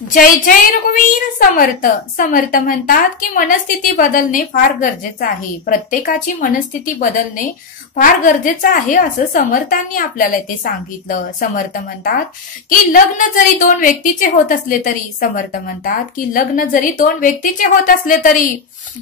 जय जय रघुवीर समर्थ. समर्थ म्हणतात की मनस्थिती बदलणे फार गरजेचं आहे. प्रत्येकाची मनस्थिती बदलणे फार गरजेचं आहे असं समर्थांनी आपल्याला ते सांगितलं. समर्थ म्हणतात की लग्न जरी दोन व्यक्तीचे होत असले तरी, समर्थ म्हणतात की लग्न जरी दोन व्यक्तीचे होत असले तरी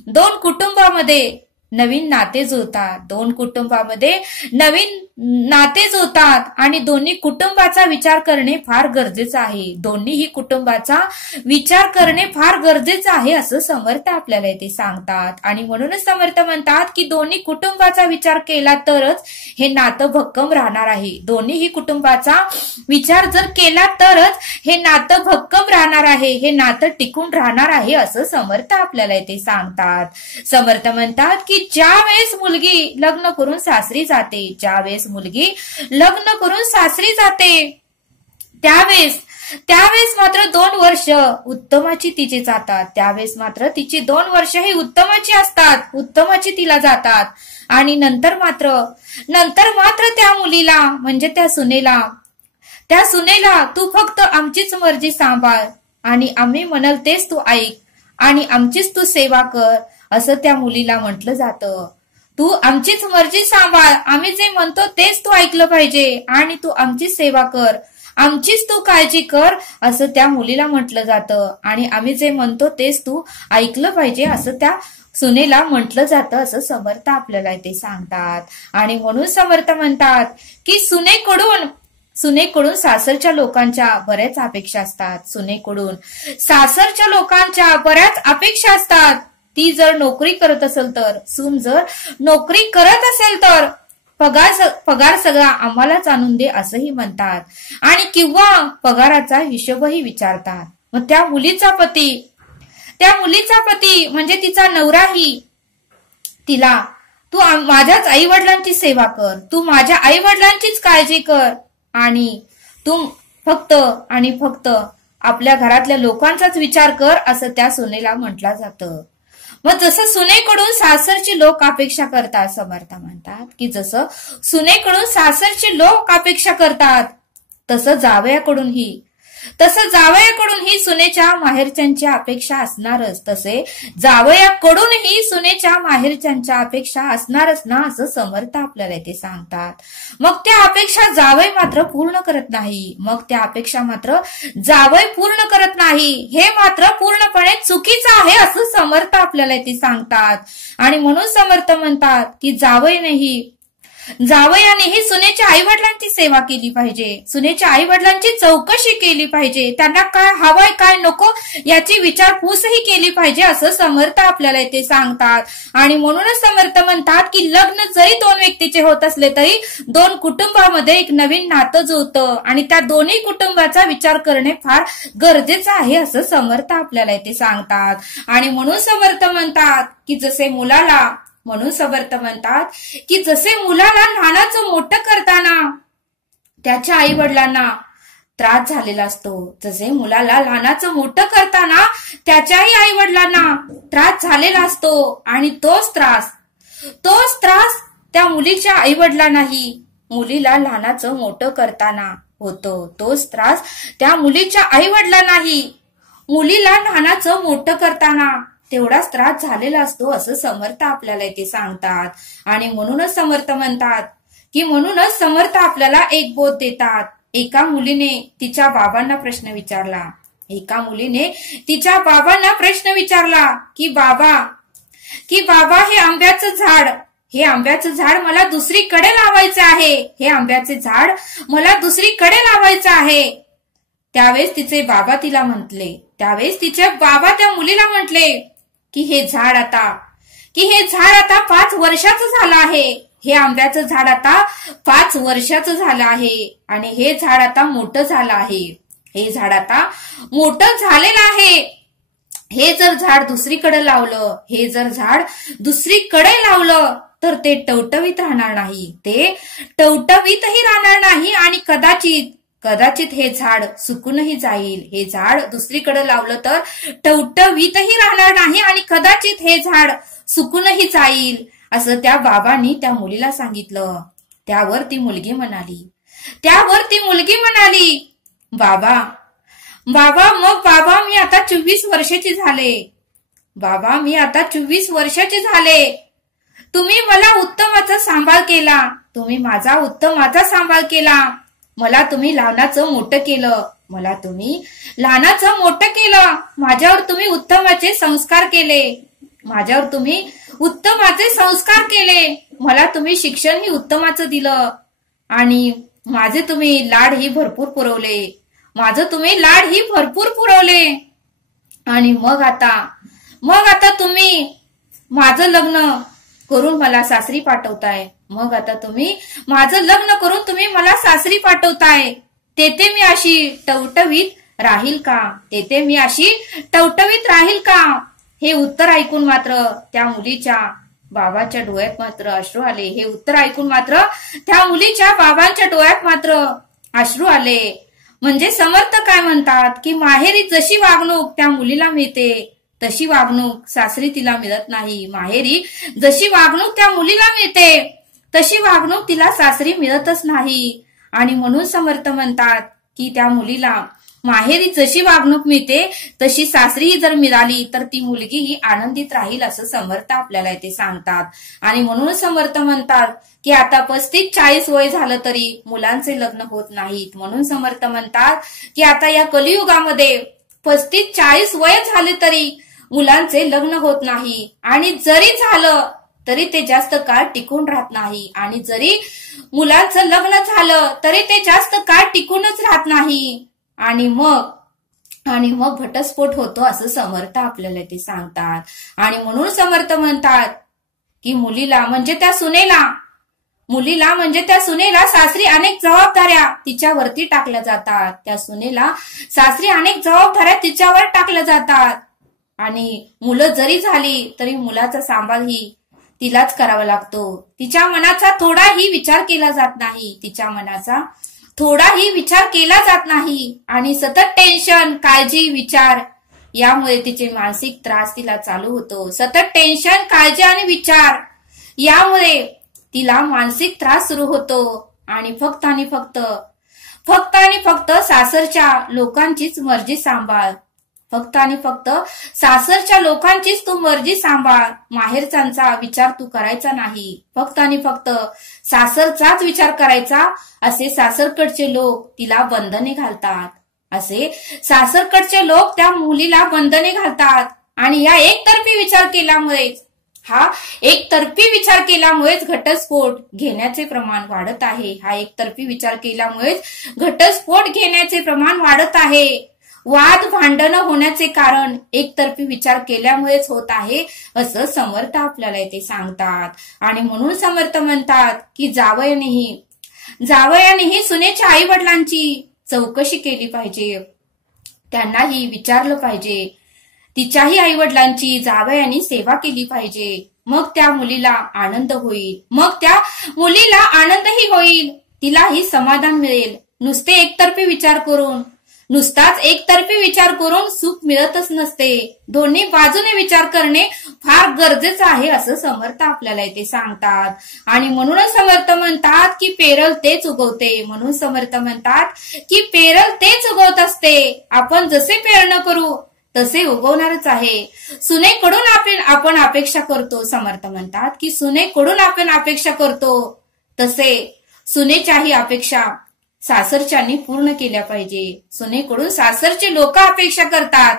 दोन कुटुंबामध्ये नवीन नाते जुळतात. दोन कुटुंबामध्ये नवीन नाते जुळतात आणि दोन्ही कुटुंबाचा विचार करणे फार गरजेचं आहे. दोन्हीही कुटुंबाचा विचार करणे फार गरजेचं आहे असं समर्थ आपल्याला इथे सांगतात. आणि म्हणूनच समर्थ म्हणतात की दोन्ही कुटुंबाचा विचार केला तरच हे नातं भक्कम राहणार आहे. दोन्हीही कुटुंबाचा विचार जर केला तरच हे नातं भक्कम राहणार आहे, हे नातं टिकून राहणार आहे असं समर्थ आपल्याला इथे सांगतात. समर्थ म्हणतात की ज्या वेळेस मुलगी लग्न करून सासरी जाते, ज्या वेळेस मुलगी लग्न करून सासरी जाते त्यावेळेस मात्र 2 वर्ष उत्तमाची तिची जातात. त्यावेळेस मात्र तिची 2 वर्ष ही उत्तमाची असतात, उत्तमाची तिला जातात. आणि नंतर मात्र त्या मुलीला म्हणजे त्या सुनेला तू फक्त आमचीच मर्जी सांभाळ आणि आम्ही म्हणाल तेच तू ऐक आणि आमचीच तू सेवा कर असं त्या मुलीला म्हटलं जातं. तू आमचीच मर्जी सांभाळ, आम्ही जे म्हणतो तेच तू ऐकलं पाहिजे आणि तू आमची सेवा कर, आमचीच तू काळजी कर असं त्या मुलीला म्हटलं जातं. आणि आम्ही जे म्हणतो तेच तू ऐकलं पाहिजे असं त्या सुनेला म्हटलं जातं असं समर्थ आपल्याला इथे सांगतात. आणि म्हणून समर्थ म्हणतात की सुनेकडून सासरच्या लोकांच्या बऱ्याच अपेक्षा असतात. सुनेकडून सासरच्या लोकांच्या बऱ्याच अपेक्षा असतात. ती जर नोकरी करत असेल तर, सून जर नोकरी करत असेल तर पगार सगळा आम्हालाच आणून दे असंही म्हणतात. आणि किंवा पगाराचा हिशोबही विचारतात. मग त्या मुलीचा पती म्हणजे तिचा नवराही तिला तू माझ्याच आई वडिलांची सेवा कर, तू माझ्या आई वडिलांचीच काळजी कर आणि तू फक्त आपल्या घरातल्या लोकांचाच विचार कर असं त्या सुनेला म्हटलं जातं. मग जसं सुनेकडून सासरची लोक अपेक्षा करतात, समर्थ म्हणतात की जसं सुनेकडून सासरची लोक अपेक्षा करतात तसं जावयाकडूनही सुनेच्या माहेरच्यांच्या अपेक्षा असणारच. तसे जावयाकडूनही सुनेच्या माहेरच्यांच्या अपेक्षा असणारच ना असं समर्थ आपल्याला इथे सांगतात. मग त्या अपेक्षा जावई मात्र पूर्ण करत नाही, हे मात्र पूर्णपणे चुकीचं आहे असं समर्थ आपल्याला इथे सांगतात. आणि म्हणून समर्थ म्हणतात की जावयानेही सुनेच्या आई वडिलांची सेवा केली पाहिजे, सुनेच्या आई वडिलांची चौकशी केली पाहिजे, त्यांना काय हवंय काय नको याची विचारपूसही केली पाहिजे असं समर्थ आपल्याला इथे सांगतात. आणि म्हणूनच समर्थ म्हणतात की लग्न जरी 2 व्यक्तीचे होत असले तरी 2 कुटुंबामध्ये एक नवीन नातं जुळतं आणि त्या दोन्ही कुटुंबाचा विचार करणे फार गरजेचं आहे असं समर्थ आपल्याला इथे सांगतात. आणि म्हणून समर्थ म्हणतात की जसे मुलाला लहानाचं मोठं करताना त्याच्या आई वडिलांना त्रास झालेला असतो, जसे मुलाला लहानाचं मोठं करताना त्याच्याही आई वडिलांना त्रास झालेला असतो आणि तोच त्रास त्या मुलीच्या आई वडिलांनाही मुलीला लहानाचं मोठं करताना होतो. तोच त्रास त्या मुलीच्या आई वडिलांनाही मुलीला लहानाचं मोठं करताना तेवढाच त्रास झालेला असतो असं समर्थ आपल्याला इथे सांगतात. आणि म्हणूनच समर्थ म्हणतात की समर्थ आपल्याला एक बोध देतात. एका मुलीने तिच्या बाबांना प्रश्न विचारला की बाबा हे आंब्याचं झाड मला दुसरीकडे लावायचं आहे, त्यावेळेस तिचे बाबा त्या मुलीला म्हटले की हे झाड आता 5 वर्षाचं झालं आहे, हे आंब्याचं झाड आता 5 वर्षाचं झालं आहे आणि हे झाड आता मोठं झालं आहे, हे जर झाड दुसरीकडे लावलं तर ते टवटवीत राहणार नाही आणि कदाचित हे झाड सुकूनही जाईल. हे झाड दुसरीकडे लावलं तर टवटवीतही राहणार नाही आणि कदाचित हे झाड सुकूनही जाईल असं त्या बाबांनी त्या मुलीला सांगितलं. त्यावर ती मुलगी म्हणाली, बाबा बाबा मी आता 24 वर्षाची झाले. बाबा मी आता 24 वर्षाचे झाले. तुम्ही मला उत्तमाचा सांभाळ केला. तुम्ही माझा उत्तमाचा सांभाळ केला. मला तुम्ही लहानाचं मोठं केलं. मला तुम्ही लहानाचं मोठं केलं. माझ्यावर तुम्ही उत्तमाचे संस्कार केले. माझ्यावर तुम्ही उत्तमाचे संस्कार केले. मला तुम्ही शिक्षणही उत्तमाचं दिलं. आणि माझे तुम्ही लाडही भरपूर पुरवले. माझं तुम्ही लाडही भरपूर पुरवले. आणि मग आता तुम्ही माझं लग्न करून मला सासरी पाठवताय. मग आता तुम्ही माझं लग्न करून तुम्ही मला सासरी पाठवताय. तेथे मी अशी टवटवीत राहील का? तेथे मी अशी टवटवीत राहील का? हे उत्तर ऐकून मात्र त्या मुलीच्या बाबाच्या डोळ्यात मात्र अश्रू आले. हे उत्तर ऐकून मात्र त्या मुलीच्या बाबांच्या डोळ्यात मात्र अश्रू आले. म्हणजे समर्थ काय म्हणतात की माहेरी जशी वागणूक त्या मुलीला मिळते तशी वागणूक सासरी तिला मिळत नाही. माहेरी जशी वागणूक त्या मुलीला मिळते तशी वागणूक तिला सासरी मिळतच नाही. आणि म्हणून समर्थ म्हणतात की त्या मुलीला माहेरी जशी वागणूक मिळते तशी सासरी जर मिळाली तर ती मुलगी ही आनंदित राहील असं समर्थ आपल्याला इथे सांगतात. आणि म्हणून समर्थ म्हणतात की आता 35-40 वय झालं तरी मुलांचे लग्न होत नाहीत. म्हणून समर्थ म्हणतात की आता या कलियुगामध्ये 35-40 वय झाले तरी मुलांचे लग्न होत नाही. आणि जरी झालं तरी ते जास्त काळ टिकून राहत नाही. आणि जरी मुलांचं लग्न झालं तरी ते जास्त काळ टिकूनच राहत नाही. आणि मग घटस्फोट होतो असं समर्थ आपल्याला ते सांगतात. आणि म्हणून समर्थ म्हणतात की मुलीला म्हणजे त्या सुनेला सासरी अनेक जबाबदाऱ्या तिच्यावरती टाकल्या जातात. त्या सुनेला सासरी अनेक जबाबदाऱ्या तिच्यावर टाकल्या जातात. आणि मुलं जरी झाली तरी मुलाचा सांभाळही तिलाच करावा लागतो. तिच्या मनाचा थोडाही विचार केला जात नाही. तिच्या मनाचा थोडाही विचार केला जात नाही. आणि सतत टेन्शन, काळजी, विचार यामुळे तिचे मानसिक त्रास तिला चालू होतो. सतत टेन्शन, काळजी आणि विचार यामुळे तिला मानसिक त्रास सुरू होतो. आणि फक्त सासरच्या लोकांचीच मर्जी सांभाळ. फक्त सासरच्या लोकांचीच तू मर्जी सांभाळ. माहेरच्यांचा विचार तू करायचा नाही. फक्त सासरचाच विचार करायचा. असे सासरकडचे लोक तिला बंधने घालतात. असे सासरकडचे लोक त्या मुलीला बंधने घालतात. आणि या एकतर्फी विचार केल्यामुळेच घटस्फोट घेण्याचे प्रमाण वाढत आहे. घटस्फोट घेण्याचे प्रमाण वाढत आहे. वाद भांडणं होण्याचे कारण एकतर्फी विचार केल्यामुळेच होत आहे असं समर्थ आपल्याला इथे सांगतात. आणि म्हणून समर्थ म्हणतात की जावयानेही सुनेच्या आई वडिलांची चौकशी केली पाहिजे. त्यांनाही विचारलं पाहिजे. तिच्याही आई वडिलांची जावयाने सेवा केली पाहिजे. मग त्या मुलीला आनंद होईल. मग त्या मुलीला आनंदही होईल. तिलाही समाधान मिळेल. नुसताच एकतर्फी विचार करून सुख मिळतच नसते. दोन्ही बाजूने विचार करणे फार गरजेचं आहे असं समर्थ आपल्याला इथे सांगतात. आणि म्हणूनच समर्थ म्हणतात की पेरल तेच उगवते. म्हणून समर्थ म्हणतात की पेरल तेच उगवत असते. आपण जसे पेरणं करू तसे उगवणारच आहे. सुनेकडून आपण अपेक्षा करतो. समर्थ म्हणतात की सुनेकडून आपण अपेक्षा करतो तसे सुनेच्याही अपेक्षा सासरच्यांनी पूर्ण केल्या पाहिजे. सुनेकडून सासरचे लोक अपेक्षा करतात.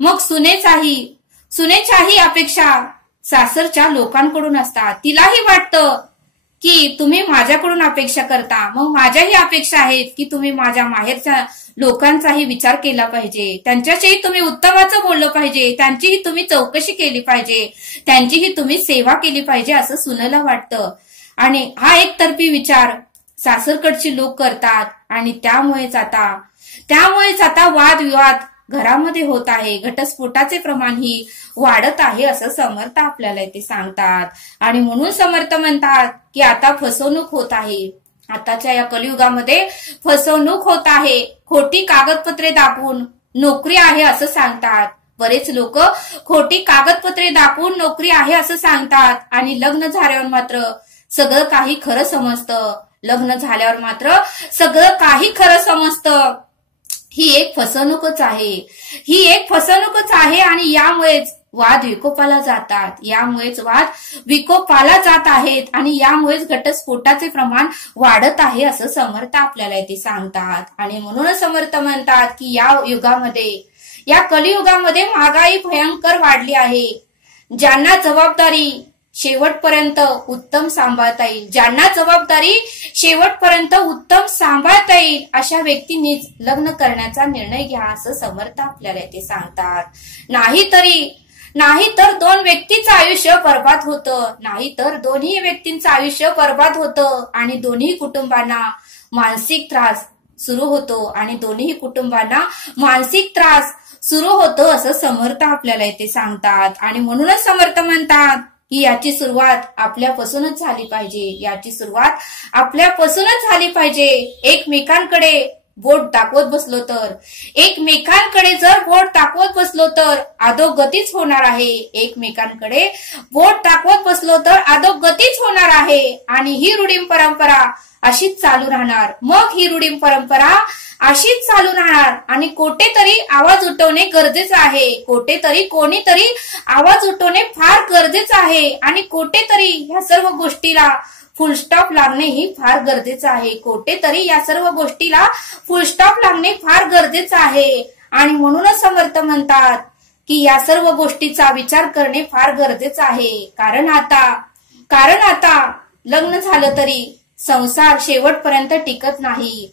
मग सुनेच्याही अपेक्षा सासरच्या लोकांकडून असतात. तिलाही वाटतं की तुम्ही माझ्याकडून अपेक्षा करता. मग माझ्याही अपेक्षा आहेत की तुम्ही माझ्या माहेरच्या लोकांचाही विचार केला पाहिजे. त्यांच्याशीही तुम्ही उत्तमाचं बोललं पाहिजे. त्यांचीही तुम्ही चौकशी केली पाहिजे. त्यांचीही तुम्ही सेवा केली पाहिजे असं सुनेला वाटतं. आणि हा एकतर्फी विचार सासरकडची लोक करतात. आणि त्यामुळेच आता वादविवाद घरामध्ये होत आहे. घटस्फोटाचे प्रमाण ही वाढत आहे असं समर्थ आपल्याला इथे सांगतात. आणि म्हणून समर्थ म्हणतात की आता फसवणूक होत आहे. आताच्या या कलियुगामध्ये फसवणूक होत आहे. खोटी कागदपत्रे दाखवून नोकरी आहे असं सांगतात. बरेच लोक खोटी कागदपत्रे दाखवून नोकरी आहे असं सांगतात. आणि लग्न झाल्यावर मात्र सगळं काही खरं समजतं. ही एक फसवणूकच आहे. ही एक फसवणूकच आहे आणि यामुळेच वाद विकोपाला जातात. यामुळेच वाद विकोपाला जात आहेत आणि यामुळेच घटस्फोटाचे प्रमाण वाढत आहे असं समर्थ आपल्याला इथे सांगतात. आणि म्हणूनच समर्थ म्हणतात की या युगामध्ये, या कलियुगामध्ये महागाई भयंकर वाढली आहे. ज्यांना जबाबदारी शेवटपर्यंत उत्तम सांभाळता येईल, ज्यांना जबाबदारी शेवटपर्यंत उत्तम सांभाळता येईल अशा व्यक्तींनीच लग्न करण्याचा निर्णय घ्या असं समर्थ आपल्याला इथे सांगतात. नाहीतर दोन व्यक्तीचं आयुष्य बर्बाद होतं, नाहीतर दोन्ही व्यक्तींचं आयुष्य बर्बाद होतं आणि दोन्ही कुटुंबांना मानसिक त्रास सुरू होतो आणि दोन्ही कुटुंबांना मानसिक त्रास सुरू होतो असं समर्थ आपल्याला इथे सांगतात. आणि म्हणूनच समर्थ म्हणतात की याची सुरुवात आपल्यापासूनच झाली पाहिजे. याची सुरुवात आपल्यापासूनच झाली पाहिजे. एकमेकांकडे बोट दाखवत बसलो तर, एकमेकांकडे जर बोट दाखवत बसलो तर अधोगतीच होणार आहे. एकमेकांकडे बोट दाखवत बसलो तर अधोगतीच होणार आहे. आणि ही रूढी परंपरा अशीच चालू राहणार. मग ही रूढी परंपरा अशीच चालू राहणार आणि कोठेतरी आवाज उठवणे गरजेचं आहे. कोणीतरी आवाज उठवणे फार गरजेचं आहे. आणि कोठेतरी ह्या सर्व गोष्टीला फुलस्टॉप लागणे ही फार गरजेचं आहे. कोठेतरी या सर्व गोष्टीला फुलस्टॉप लागणे फार गरजेचं आहे. आणि म्हणूनच समर्थ म्हणतात की या सर्व गोष्टीचा विचार करणे फार गरजेचं आहे. कारण आता लग्न झालं तरी संसार शेवटपर्यंत टिकत नाही.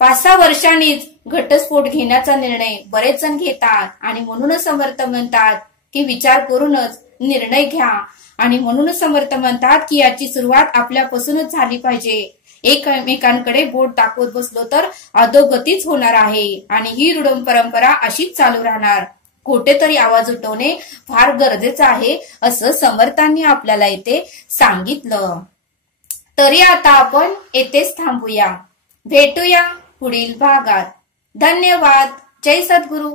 5-6 वर्षांनीच घटस्फोट घेण्याचा निर्णय बरेच जण घेतात. आणि म्हणूनच समर्थ म्हणतात की विचार करूनच निर्णय घ्या. आणि म्हणूनच समर्थ म्हणतात की याची सुरुवात आपल्यापासूनच झाली पाहिजे. एकमेकांकडे बोट दाखवत बसलो तर अधोगतीच होणार आहे आणि ही रूढ परंपरा अशीच चालू राहणार. कोठेतरी आवाज उठवणे फार गरजेचं आहे असं समर्थांनी आपल्याला इथे सांगितलं. तरी आता आपण येथेच थांबूया. भेटूया पुढील भागात. धन्यवाद. जय सद्गुरू.